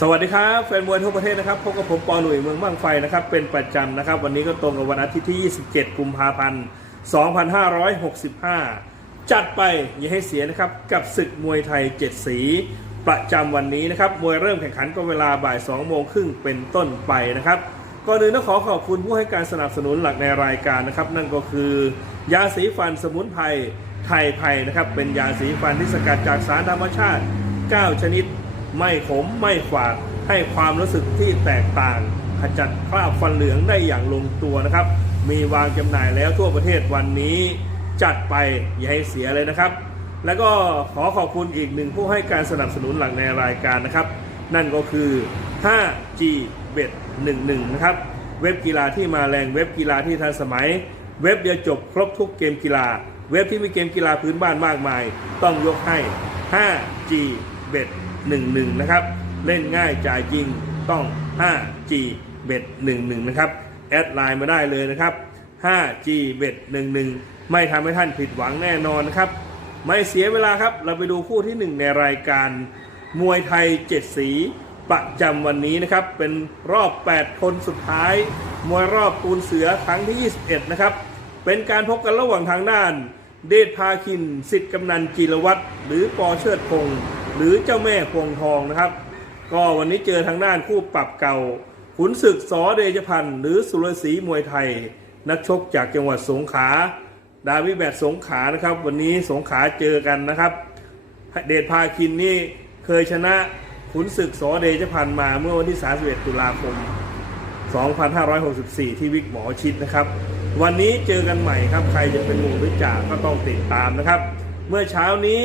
สวัสดีครับแฟนมวยทั่วประเทศนะครับพบกับผมปอหนุ่ยเมืองบ้างไฟนะครับเป็นประจำนะครับ วันนี้ก็ตรงกับวันอาทิตย์ที่ 27 กุมภาพันธ์ 2565 จัดไปอย่าให้เสียนะครับกับศึกมวยไทย 7 สีประจำวันนี้นะครับมวยเริ่มแข่งขันก็เวลาบ่าย 2 โมงครึ่งเป็นต้นไปนะครับก่อนอื่นต้องขอขอบคุณผู้ให้การสนับสนุนหลักในรายการนะครับ นั่นก็คือยาสีฟันสมุนไพรไทยไพรนะครับเป็นยาสีฟันที่สกัดจากสารธรรมชาติ 9 ชนิด ไม่ขมไม่ฝาดให้ความรู้สึกที่แตกต่าง ขจัดคราบฟันเหลืองได้อย่างลงตัวนะครับ มีวางจำหน่ายแล้วทั่วประเทศวันนี้จัดไปอย่าให้เสียเลยนะครับ แล้วก็ขอขอบคุณอีกหนึ่งผู้ให้การสนับสนุนหลักในรายการนะครับ นั่นก็คือ 5G Bet 11 นะครับ เว็บกีฬาที่มาแรงเว็บกีฬาที่ทันสมัย เว็บเดียวจบครบทุกเกมกีฬา เว็บที่มีเกมกีฬาพื้นบ้านมากมาย ต้องยกให้ 5G Bet 11 นะครับ เล่นง่ายจ่ายจริงต้อง 5G Bet 11 นะครับ แอดไลน์มาได้เลยนะครับ 5G Bet 11 ไม่ทำให้ท่านผิดหวังแน่นอนนะครับ ไม่เสียเวลาครับ เราไปดูคู่ที่หนึ่งในรายการ มวยไทย 7 สีประจำวันนี้นะครับ เป็นรอบ 8 คนสุดท้าย มวยรอบปูนเสือครั้งที่ 21 นะครับ เป็นการพบกันระหว่างทางด้าน เดชพาคินสิทธิ์กำนันจีรวัตรหรือปอเชิดพงศ์ หรือเจ้าแม่พวงทองนะครับ ก็วันนี้เจอทางด้านคู่ปรับเก่า ขุนศึกสอเดชพันธ์หรือสุรศรีมวยไทย นักชกจากจังหวัดสงขลาดาวิแบดสงขลานะครับ วันนี้สงขลาเจอกันนะครับ เดชพาคินนี่เคยชนะขุนศึกสอเดชพันธ์มาเมื่อวันที่ 31 ตุลาคม 2564 ที่วิกหมอชิดนะครับ วันนี้เจอกันใหม่ครับ ใครจะเป็นหมู่หรือจ่าก็ต้องติดตามนะครับ เมื่อเช้านี้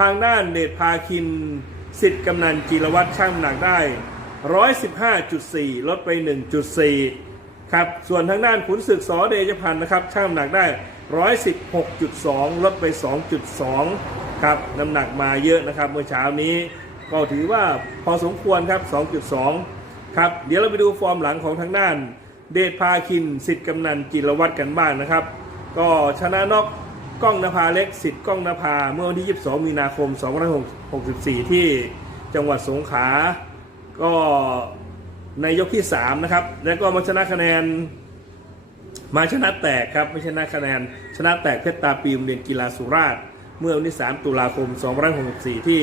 ทางด้านเดชพาคินสิทธิ์กำนันจีรวัตรช่างหนักได้ 115.4 ลดไป 1.4 ครับ ส่วนทางด้านขุนศึกสอเดชพันธ์นะครับช่างหนักได้ 116.2 ลดไป 2.2 ครับ น้ำหนักมาเยอะนะครับเมื่อเช้านี้ ก็ถือว่าพอสมควรครับ 2.2 ครับ เดี๋ยวเราไปดูฟอร์มหลังของทางด้าน เดชพาคินสิทธิ์กำนันจิรวัตรกันบ้างนะครับ ก็ชนะนอก ก้องนภาเล็กสิทธิ์ก้องนภาเมื่อวันที่ 22 มีนาคม 2564 ที่จังหวัดสงขลาก็ในยกที่ 3 นะครับ แล้วก็มาชนะคะแนน มาชนะแตกครับไม่ชนะคะแนน ชนะแตกเพชรตาปีมเรียนกีฬาสุราษฎร์เมื่อวันที่ 3 ตุลาคม 2564 ที่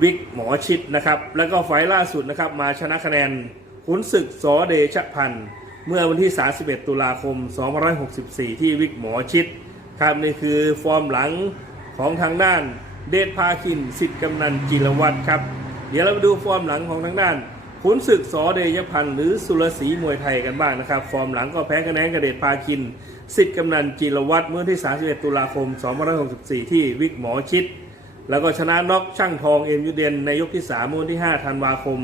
บิ๊กหมอชิดนะครับ แล้วก็ไฟล์ล่าสุดนะครับ มาชนะคะแนนขุนศึกสอเดชพันธ์เมื่อวันที่ 31 ตุลาคม 2564 ที่วิกหมอชิด ครับนี่คือฟอร์มหลังของทางด้านเดชพาคินสิทธิ์กำนันจิรวัตรครับ เดี๋ยวเราไปดูฟอร์มหลังของทางด้านขุนศึกสอเดชพันธ์หรือสุรศรีมวยไทยกันบ้างนะครับ ฟอร์มหลังก็แพ้คะแนนกับเดชพาคินสิทธิ์กำนันจิรวัตรเมื่อที่ 31 ตุลาคม 2564 ที่วิกหมอชิด แล้วก็ชนะน็อกช่างทองเอ็มยูเดนในยกที่ 3 เมื่อวันที่ 5 ธันวาคม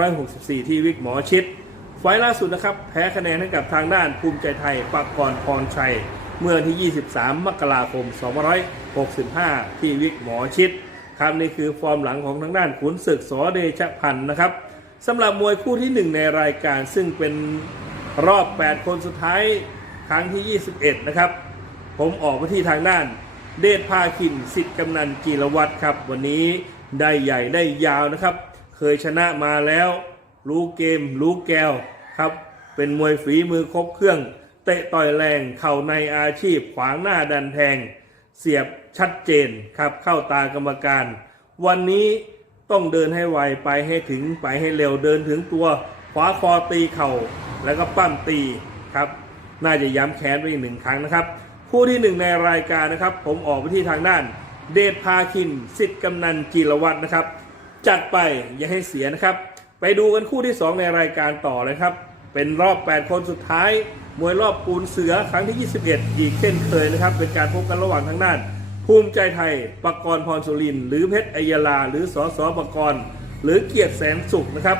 2564 ที่วิกหมอชิด ไฟล์ล่าสุดนะครับ แพ้คะแนนให้กับทางด้านภูมิใจไทยปักกรพรชัย เมื่อวันที่ 23 มกราคม 2565 ที่วิกหมอชิดครับนี่คือฟอร์มหลังของทางด้านขุนศึกสอเดชพันธ์นะครับสำหรับมวยคู่ที่ 1 ในรายการซึ่งเป็นรอบ 8 คนสุดท้ายครั้งที่ 21 นะครับ ผมออกมาที่ทางด้าน เดชพาคินสิทธิ์กำนันกีรวัตรครับ วันนี้ได้ใหญ่ได้ยาวนะครับ เคยชนะมาแล้ว รู้เกม รู้แก้วครับ เป็นมวยฝีมือครบเครื่อง เตะต่อยแรงเข่าในอาชีพขวางหน้าดันแทง เสียบชัดเจนครับเข้าตากรรมการ วันนี้ต้องเดินให้ไวไปให้ถึงไปให้เร็วเดินถึงตัวขวาคอตีเข่าแล้วก็ปั้มตีครับ น่าจะย้ำแค้นไปอีกหนึ่งครั้งนะครับ คู่ที่หนึ่งในรายการนะครับ ผมออกไปที่ทางด้าน เดชพาคินสิทธิ์กำนันจีรวัตรนะครับ จัดไปอย่าให้เสียนะครับ ไปดูกันคู่ที่2ในรายการต่อเลยครับ เป็นรอบ 8 คนสุดท้าย มวยรอบปูนเสือครั้งที่ 21 อีกเช่นเคยนะครับ เป็นการพบกันระหว่างทางด้าน ภูมิใจไทยปกรณ์พรสุรินหรือเพชรอัยลา หรือสอสอปกรณ์หรือเกียรติแสนสุขนะครับ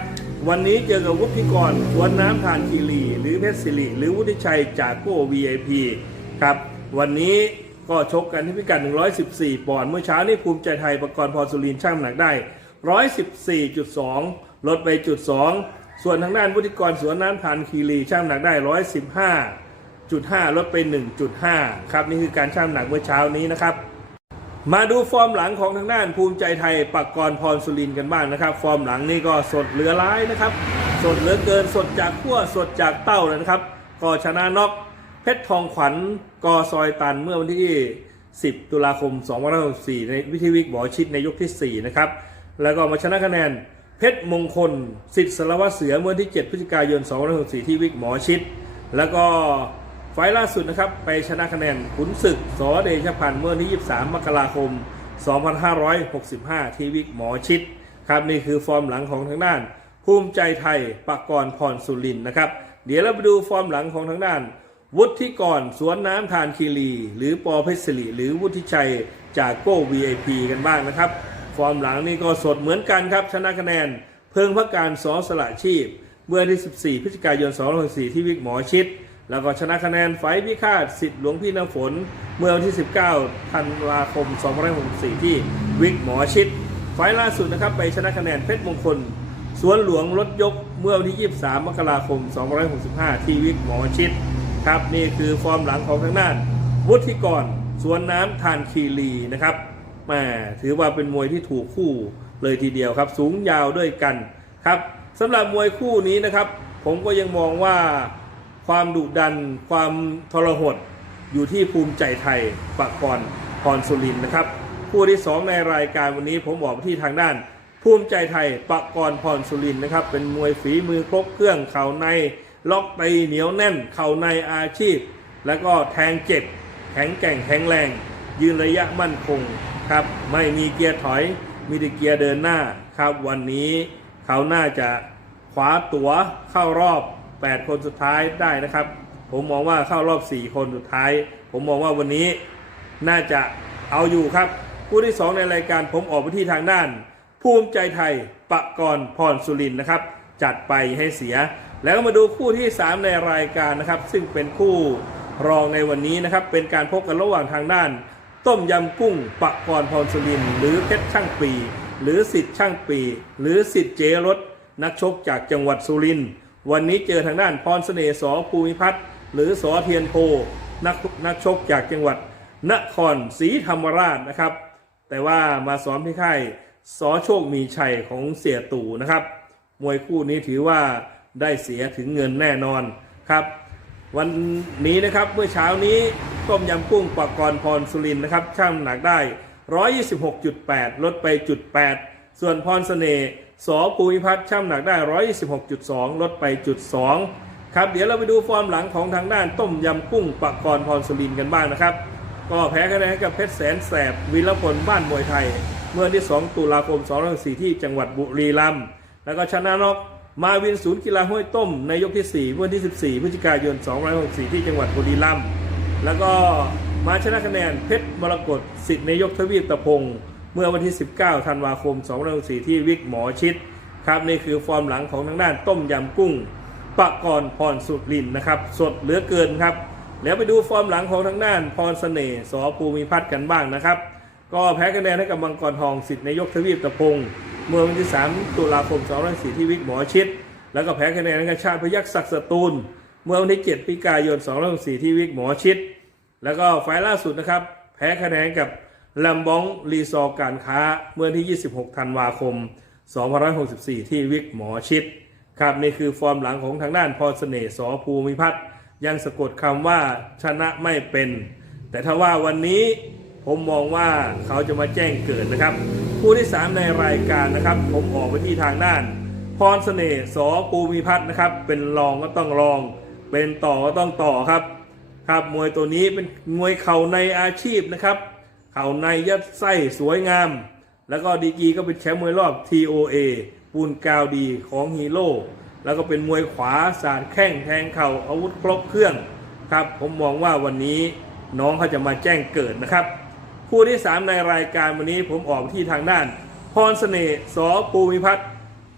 วันนี้เจอกับวุฒิกรสวนน้ำทานคีรี หรือเพชรศิริหรือวุฒิชัยจากโก้ VIP ครับ วันนี้ก็ชกกันที่พิกัด 114 ปอนด์เมื่อเช้านี้ภูมิใจไทยประกรณ์พรสุรินช่างหนักได้ 114.2 ลดไปจุด2 ส่วนทางด้านวุฒิกรสวนน้ำทานคีรีช่างหนักได้115.5ลดไป1.5ครับนี่คือการช่างหนักเมื่อเช้านี้นะครับ มาดูฟอร์มหลังของทางด้านภูมิใจไทยปักกรพรสุรินกันบ้างนะครับ ฟอร์มหลังนี่ก็สดเหลือร้ายนะครับ สดเหลือเกินสดจากขั้วสดจากเต้าเลยนะครับก็ชนะน็อกเพชรทองขวัญกอซอยตันเมื่อวันที่ 10 ตุลาคม 2564ในวิธีวิกหมอชิดในยกที่ 4 นะครับ แล้วก็มาชนะคะแนน เพชรมงคลสิทธิ์สารวัตรเสือเมื่อวันที่ 7พฤศจิกายน2564ที่วิกหมอชิด แล้วก็ไฟล์ล่าสุดนะครับ ไปชนะคะแนนขุนศึกสอเดชพันธ์เมื่อวันที่ 23 มกราคม 2565 ที่วิกหมอชิดครับนี่คือฟอร์มหลังของทางด้าน ภูมิใจไทยปากกรพรสุรินนะครับ เดี๋ยวเราไปดูฟอร์มหลังของทางด้าน วุฒิกรสวนน้ำทานคีรี หรือปอเพชรศิริหรือวุฒิชัยจากโก้ VIP กันบ้างนะครับ ฟอร์มหลังนี่ก็สดเหมือนกันครับ ชนะคะแนน เพิงพระการสอสละชีพ เมื่อวันที่ 14 พฤศจิกายน 2564 ที่วิกหมอชิด แล้วก็ชนะคะแนนไฟพิฆาตสิทธิ์หลวงพี่น้ำฝน เมื่อวันที่ 19 ธันวาคม 2564 ที่วิกหมอชิด ไฟล์ล่าสุดนะครับไปชนะคะแนนเพชรมงคล สวนหลวงรถยกเมื่อวันที่ 23 มกราคม 2565 ที่วิกหมอชิดครับนี่คือฟอร์มหลังของทางด้าน วุฒิกรสวนน้ำทานคีรีนะครับ แมถือว่าเป็นมวยที่ถูกคู่เลยทีเดียวครับ สูงยาวด้วยกันครับสำหรับมวยคู่นี้นะครับ ผมก็ยังมองว่าความดุดัน ความทรหดอยู่ที่ภูมิใจไทยปะกรพรสุรินทร์นะครับ คู่ที่สองในรายการวันนี้ผมบอกไปที่ทางด้าน ภูมิใจไทยปะกรพรสุรินทร์นะครับ เป็นมวยฝีมือครบเครื่องเข่าในล็อกตีเหนียวแน่น เข่าในอาชีพ แล้วก็แทงเจ็บแข็งแกร่งแข็งแรง ยืนระยะมั่นคง ครับ ไม่มีเกียร์ถอย มีแต่เกียร์เดินหน้าครับ วันนี้เขาน่าจะคว้าตั๋วเข้ารอบ 8 คนสุดท้ายได้นะครับ ผมมองว่าเข้ารอบ 4 คนสุดท้าย ผมมองว่าวันนี้น่าจะเอาอยู่ครับคู่ที่ 2 ในรายการผมออกไปที่ทางด้าน ภูมิใจไทยปะกรพรสุรินนะครับ จัดไปให้เสีย แล้วก็มาดูคู่ที่ 3 ในรายการนะครับ ซึ่งเป็นคู่รองในวันนี้นะครับ เป็นการพบกันระหว่างทางด้าน ต้มยำกุ้งปะกรพรสุรินหรือเพชรช่างปี หรือสิทธิ์ช่างปี หรือสิทธิ์เจรถนักชกจากจังหวัดสุรินทร์วันนี้เจอทางด้านพรเสน่ห์สอภูมิพัฒน์หรือสอเทียนโพนักนักชกจากจังหวัดนครศรีธรรมราชนะครับ แต่ว่ามาซ้อมที่ค่ายสอโชคมีชัยของเสียตู่นะครับ มวยคู่นี้ถือว่าได้เสียถึงเงินแน่นอนครับ วันนี้นะครับเมื่อเช้านี้ต้มยำกุ้งปากกรพรสุรินนะครับช่างหนักได้ 126.8 ลดไปจุด8ส่วนพรเสน่ห์สภูมิพัฒน์ช่างหนักได้ 126.2 ลดไปจุด2ครับเดี๋ยวเราไปดูฟอร์มหลังของทางด้านต้มยำกุ้งปากกรพรสุรินกันบ้างนะครับ ก็แพ้คะแนนกับเพชรแสนแสบวีรพลบ้านมวยไทย เมื่อวันที่ 2 ตุลาคม2004ที่จังหวัดบุรีรัมย์แล้วก็ชนะนอก มาวินศูนย์กีฬาห้วยต้ม ในยกที่4เมื่อวันที่ 14พฤศจิกายน 264 ที่จังหวัดบุรีรัมย์แล้วก็มาชนะคะแนนเพชรมรกตสิทธิ์ในยกทวีปตะพง เมื่อวันที่ 19 ธันวาคม 264 ที่วิกหมอชิดครับนี่คือฟอร์มหลังของทางด้านต้มยำกุ้งปะกรพรสุรินนะครับ สดเหลือเกินครับ แล้วไปดูฟอร์มหลังของทางด้านพรเสน่ห์สอภูมิพัฒน์กันบ้างนะครับ ก็แพ้คะแนนให้กับมังกรทองสิทธิ์ในยกทวีปตะพง เมื่อวันที่ 3 ตุลาคม2004ที่วิกหมอชิด แล้วก็แพ้คะแนนกับชาติพยักษ์ศักดิ์สตูล เมื่อวันที่ 7พฤศจิกายน2004ที่วิกหมอชิด แล้วก็ไฟล์ล่าสุดนะครับ แพ้คะแนนกับแลมบองรีซอร์การค้าเมื่อวันที่ 26 ธันวาคม2564 ที่วิกหมอชิดครับนี่คือฟอร์มหลังของทางด้านพรเสน่ห์สอภูมิพัฒน์ยังสะกดคำว่าชนะไม่เป็น แต่ถ้าว่าวันนี้ ผมมองว่าเขาจะมาแจ้งเกิดนะครับ คู่ที่ 3 ในรายการนะครับ ผมออกไปที่ทางด้าน พรเสน่ห์สอภูมิพัฒน์นะครับ เป็นรองก็ต้องรอง เป็นต่อก็ต้องต่อครับ ครับมวยตัวนี้เป็นมวยเข่าในอาชีพนะครับ เข่าในยัดไส้สวยงาม แล้วก็ดีกีก็เป็นแชมป์มวยรอบ TOA ปูนกาวดีของฮีโร่แล้วก็เป็นมวยขวาสาดแข้งแทงเข่าอาวุธครบเครื่องครับ ผมมองว่าวันนี้น้องเขาจะมาแจ้งเกิดนะครับ คู่ที่ 3 ในรายการวันนี้ผมออกที่ทางด้าน พรเสน่ห์สอภูมิพัฒน์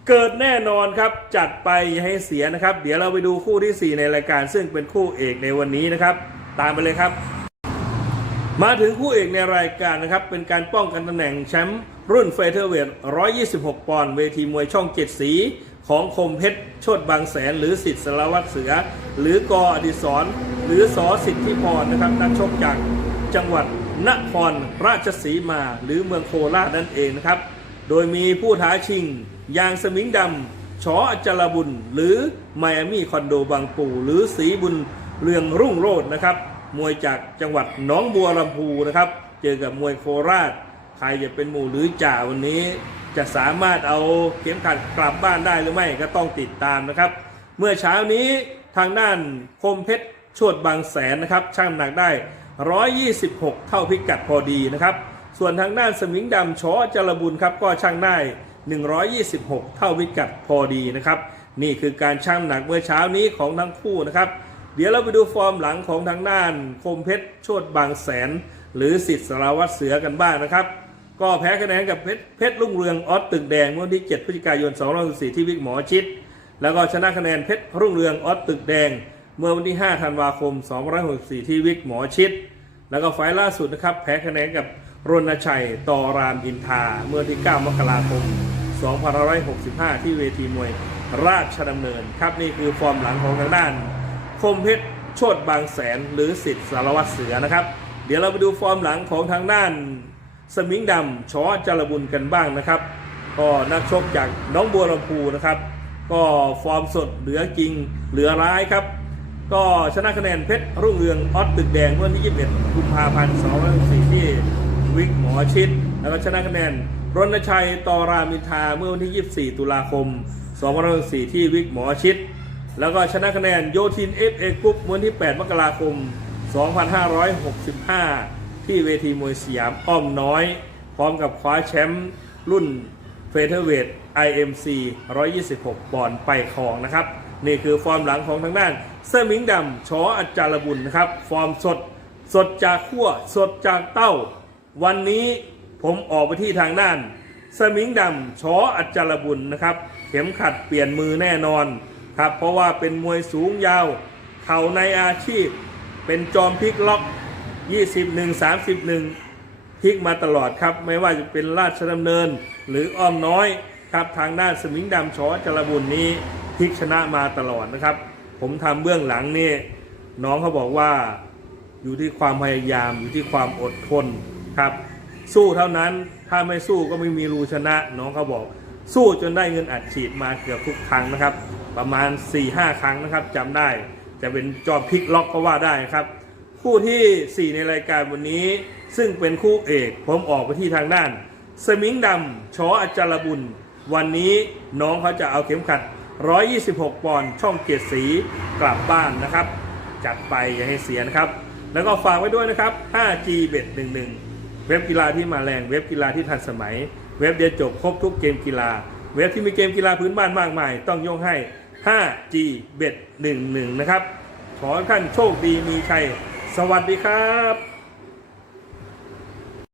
เกิดแน่นอนครับจัดไปอย่าให้เสียนะครับ เดี๋ยวเราไปดูคู่ทีสี่ 4 ในรายการซึ่งเป็นคู่เอกในวันนี้นะครับ ตามไปเลยครับ มาถึงคู่เอกในรายการนะครับ เป็นการป้องกันตำแหน่งแชมป์รุ่นเฟเธอร์เวท126 ปอนด์เวทีมวยช่องเจ็ดสีของคมเพชรโชดบางแสน หรือสิทธิ์สารวัตรเสือ หรือกออดิศรหรือสอสิทธิพรนะครับนักชกจากจังหวัด นครราชสีมาหรือเมืองโคราชนั่นเองนะครับ โดยมีผู้ท้าชิง ยางสมิงดำชออจรบุญ หรือไมอามี่คอนโดบางปู หรือสีบุญเรืองรุ่งโรจน์นะครับ มวยจากจังหวัดหนองบัวลำพูนะครับ เจอกับมวยโคราช ใครจะเป็นหมู่หรือจ่าวันนี้ จะสามารถเอาเข็มขัดกลับบ้านได้หรือไม่ก็ต้องติดตามนะครับ เมื่อเช้านี้ทางด้านคมเพชรโชดบางแสนนะครับช่างหนักได้ 126 เท่าพิกัดพอดีนะครับ ส่วนทางด้านสมิงดำชอจรบุญครับก็ช่างได้ 126 เท่าพิกัดพอดีนะครับ นี่คือการช่างหนักเมื่อเช้านี้ของทั้งคู่นะครับ เดี๋ยวเราไปดูฟอร์มหลังของทางด้านคมเพชรโชดบางแสน หรือสิทธิ์สารวัตรเสือกันบ้างนะครับ ก็แพ้คะแนนกับเพชรเพชรรุ่งเรืองออสตึกแดงเมื่อวันที่ 7 พฤศจิกายน 2564ที่วิกหมอชิด แล้วก็ชนะคะแนนเพชรรุ่งเรืองออสตึกแดง เมื่อวันที่ 5 ธันวาคม2564 ที่วิกหมอชิด แล้วก็ไฟล์ล่าสุดนะครับ แพ้คะแนนกับรณชัยตอรามอินทราเมื่อวันที่ 9 มกราคม 2565 ที่เวทีมวยราชดำเนินครับนี่คือฟอร์มหลังของทางด้าน คมเพชรโชดบางแสนหรือสิทธิ์สารวัตรเสือนะครับ เดี๋ยวเราไปดูฟอร์มหลังของทางด้านสมิงดำชอจรบุญกันบ้างนะครับ ก็นักชกจากน้องบัวลำพูนะครับ ก็ฟอร์มสดเหลือจริงเหลือร้ายครับ ก็ชนะคะแนนเพชรรุ่งเรืองออสตึกแดงเมื่อวันที่21กุมภาพันธ์2564ที่วิกหมอชิด แล้วก็ชนะคะแนนรณชัยตอรามินทาเมื่อวันที่ 24 ตุลาคม2564ที่วิกหมอชิด แล้วก็ชนะคะแนนโยทินเอฟเอกรุ๊ปวันที่ 8 มกราคม 2565 ที่เวทีมวยสยามอ้อมน้อย พร้อมกับคว้าแชมป์รุ่นเฟเธอร์เวท IMC 126 ปอนด์ไปครองนะครับ นี่คือฟอร์มหลังของทางด้านเซอร์มิงดำชออัจจารบุญนะครับ ฟอร์มสดสดจากขั้วสดจากเต้า วันนี้ผมออกไปที่ทางด้านสมิงดำชออัจจารบุญนะครับ เข็มขัดเปลี่ยนมือแน่นอนครับ เพราะว่าเป็นมวยสูงยาว เข่าในอาชีพ เป็นจอมพลิกล็อก 21 31 พลิกมาตลอดครับ ไม่ว่าจะเป็นราชดำเนินหรืออ้อมน้อยครับทางด้านสมิงดำชออัจจารบุญนี้ พลิกชนะมาตลอดนะครับ ผมทำเบื้องหลังนี่น้องเขาบอกว่าอยู่ที่ความพยายามอยู่ที่ความอดทนครับ สู้เท่านั้นถ้าไม่สู้ก็ไม่มีรูชนะ น้องเขาบอก สู้จนได้เงินอัดฉีดมาเกือบทุกครั้งนะครับ ประมาณ 4-5 ครั้งนะครับจำได้จะเป็นจอพลิกล็อกก็ว่าได้ครับ คู่ทีสี่ 4 ในรายการวันนี้ ซึ่งเป็นคู่เอกผมออกไปที่ทางด้าน สมิงดำชออาจารบุญ วันนี้น้องเขาจะเอาเข็มขัด 126 ปอนด์ช่องเกียรติสีกลับบ้านนะครับ จัดไปอย่าให้เสียนะครับ แล้วก็ฝากไว้ด้วยนะครับ 5G เบ็ด11 เว็บกีฬาที่มาแรงเว็บกีฬาที่ทันสมัย เว็บเดียวจบครบทุกเกมกีฬา เว็บที่มีเกมกีฬาพื้นบ้านมากมาย ต้องยกให้ 5G เบ็ด11 นะครับ ขอท่านโชคดีมีชัยสวัสดีครับ